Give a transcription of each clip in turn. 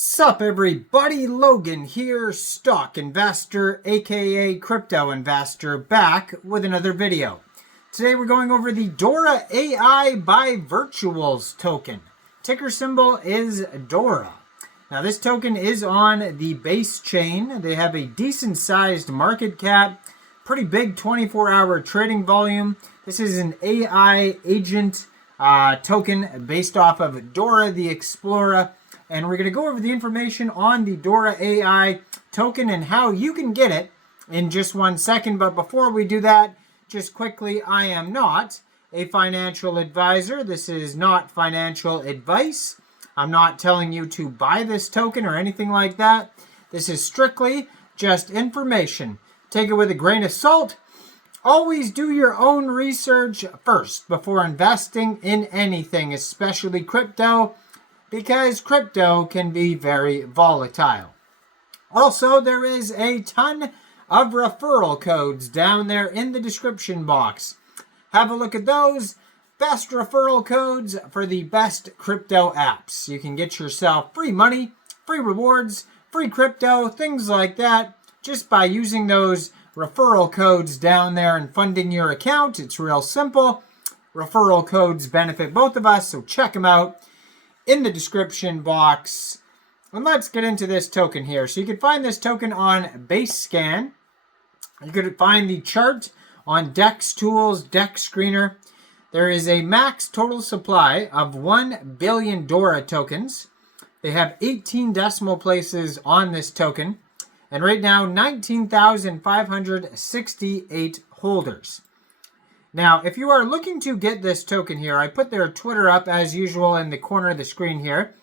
Sup everybody, Logan here, stock investor aka crypto investor, back with another video. Today we're going over the Dora AI by Virtuals token. Ticker symbol is Dora. Now this token is on the base chain. They have a decent sized market cap, pretty big 24-hour trading volume. This is an AI agent token based off of Dora the Explorer. And we're going to go over the information on the Dora AI token and how you can get it in just 1 second. But before we do that, just quickly, I am not a financial advisor. This is not financial advice. I'm not telling you to buy this token or anything like that. This is strictly just information. Take it with a grain of salt. Always do your own research first before investing in anything, especially crypto, because crypto can be very volatile. Also, there is a ton of referral codes down there in the description box. Have a look at those. Best referral codes for the best crypto apps. You can get yourself free money, free rewards, free crypto, things like that, just by using those referral codes down there and funding your account. It's real simple. Referral codes benefit both of us, so check them out in the description box. And let's get into this token here. So you can find this token on Base Scan. You could find the chart on Dex Tools, Dex Screener. There is a max total supply of 1 billion Dora tokens. They have 18 decimal places on this token. And right now, 19,568 holders. Now, if you are looking to get this token here, I put their Twitter up as usual in the corner of the screen here.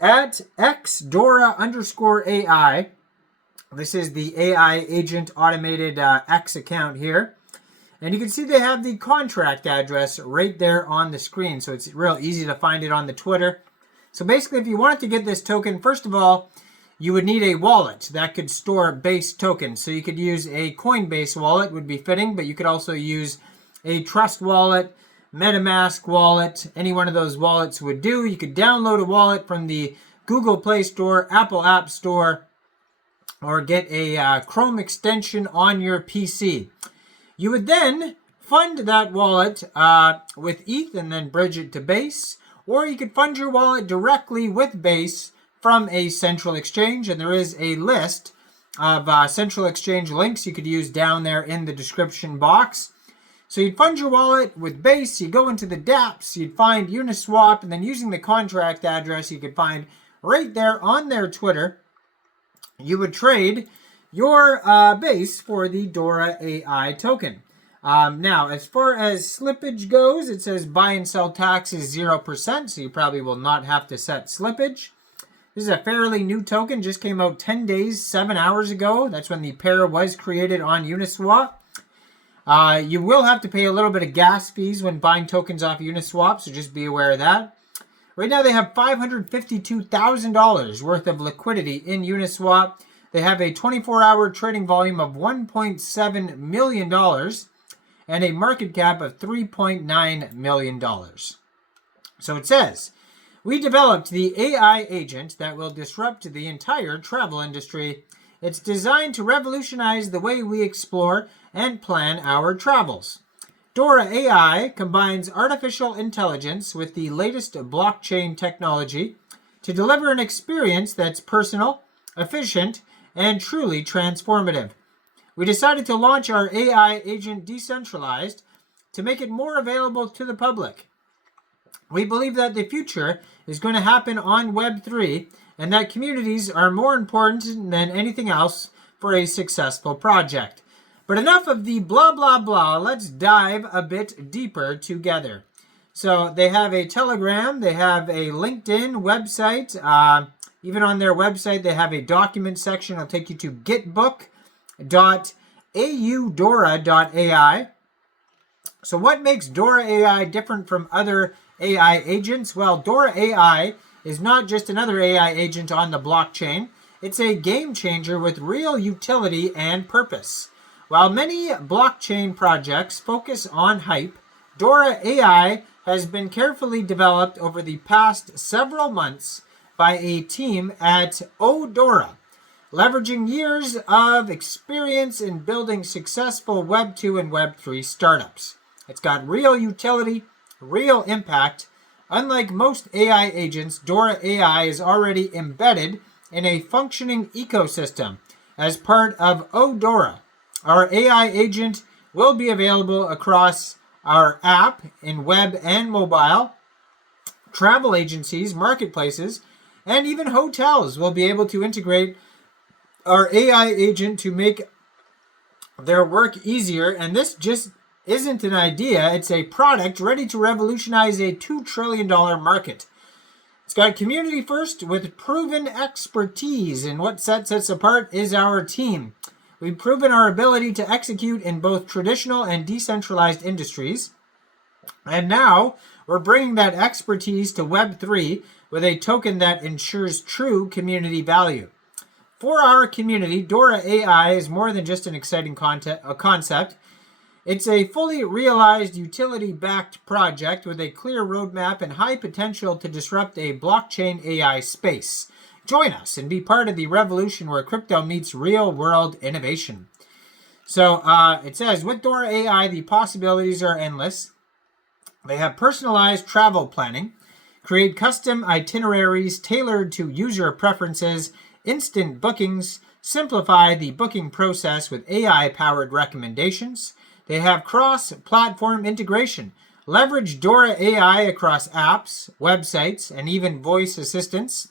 At xdora_AI. This is the AI agent automated X account here. And you can see they have the contract address right there on the screen. So it's real easy to find it on the Twitter. So basically, if you wanted to get this token, first of all, you would need a wallet that could store base tokens. So you could use a Coinbase wallet, would be fitting, but you could also use a Trust wallet, MetaMask wallet, any one of those wallets would do. You could download a wallet from the Google Play Store, Apple App Store, or get a Chrome extension on your PC. You would then fund that wallet with ETH and then bridge it to Base, or you could fund your wallet directly with Base from a central exchange, and there is a list of central exchange links you could use down there in the description box. So you'd fund your wallet with Base, you go into the dApps, you'd find Uniswap, and then using the contract address you could find right there on their Twitter, you would trade your Base for the Dora AI token. Now, as far as slippage goes, it says buy and sell tax is 0%, so you probably will not have to set slippage. This is a fairly new token, just came out 10 days, 7 hours ago. That's when the pair was created on Uniswap. You will have to pay a little bit of gas fees when buying tokens off Uniswap, so just be aware of that. Right now they have $552,000 worth of liquidity in Uniswap. They have a 24-hour trading volume of $1.7 million and a market cap of $3.9 million. So it says, we developed the AI agent that will disrupt the entire travel industry. It's designed to revolutionize the way we explore and plan our travels. Dora AI combines artificial intelligence with the latest blockchain technology to deliver an experience that's personal, efficient, and truly transformative. We decided to launch our AI agent decentralized to make it more available to the public. We believe that the future is going to happen on Web3 and that communities are more important than anything else for a successful project. But enough of the blah, blah, blah. Let's dive a bit deeper together. So they have a Telegram. They have a LinkedIn website. Even on their website, they have a document section. It'll take you to getbook.audora.ai. So what makes Dora AI different from other AI agents? Well, Dora AI is not just another AI agent on the blockchain. It's a game changer with real utility and purpose. While many blockchain projects focus on hype, Dora AI has been carefully developed over the past several months by a team at Dora, leveraging years of experience in building successful Web 2 and Web 3 startups. It's got real utility, real impact. Unlike most AI agents, Dora AI is already embedded in a functioning ecosystem as part of Dora. Our AI agent will be available across our app in web and mobile. Travel agencies, marketplaces, and even hotels will be able to integrate our AI agent to make their work easier. And this just isn't an idea. It's a product ready to revolutionize a $2 trillion market. It's got community first with proven expertise, and what sets us apart is our team. We've proven our ability to execute in both traditional and decentralized industries. And now we're bringing that expertise to Web3 with a token that ensures true community value. For our community, Dora AI is more than just an exciting concept. It's a fully realized utility-backed project with a clear roadmap and high potential to disrupt a blockchain AI space. Join us and be part of the revolution where crypto meets real-world innovation. So it says, with Dora AI, the possibilities are endless. They have personalized travel planning, create custom itineraries tailored to user preferences, instant bookings, simplify the booking process with AI-powered recommendations. They have cross-platform integration, leverage Dora AI across apps, websites, and even voice assistants.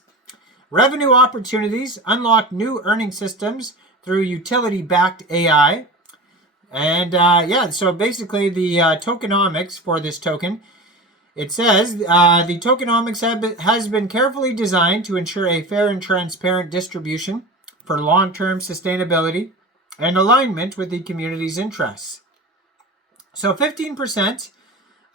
Revenue opportunities, unlock new earning systems through utility-backed AI. And so basically the tokenomics for this token, it says the tokenomics has been carefully designed to ensure a fair and transparent distribution for long-term sustainability and alignment with the community's interests. So 15%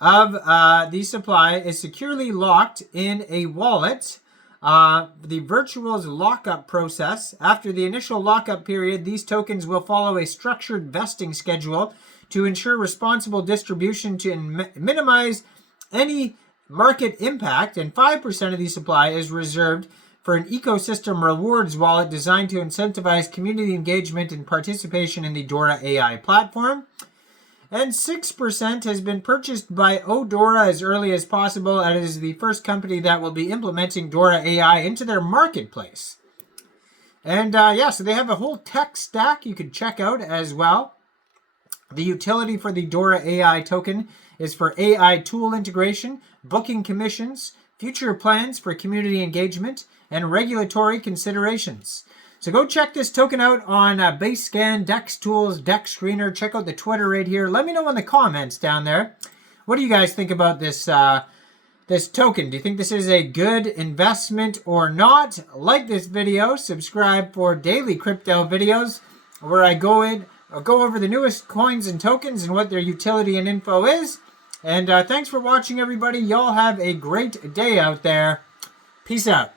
of the supply is securely locked in a wallet. The virtual's lockup process. After the initial lockup period, these tokens will follow a structured vesting schedule to ensure responsible distribution to minimize any market impact, and 5% of the supply is reserved for an ecosystem rewards wallet designed to incentivize community engagement and participation in the Dora AI platform. And 6% has been purchased by Dora as early as possible, and it is the first company that will be implementing Dora AI into their marketplace. And so they have a whole tech stack you could check out as well. The utility for the Dora AI token is for AI tool integration, booking commissions, future plans for community engagement, and regulatory considerations. So go check this token out on BaseScan, Dex Tools, Dex Screener. Check out the Twitter right here. Let me know in the comments down there. What do you guys think about this this token? Do you think this is a good investment or not? Like this video, subscribe for daily crypto videos where I go over the newest coins and tokens and what their utility and info is. And thanks for watching, everybody. Y'all have a great day out there. Peace out.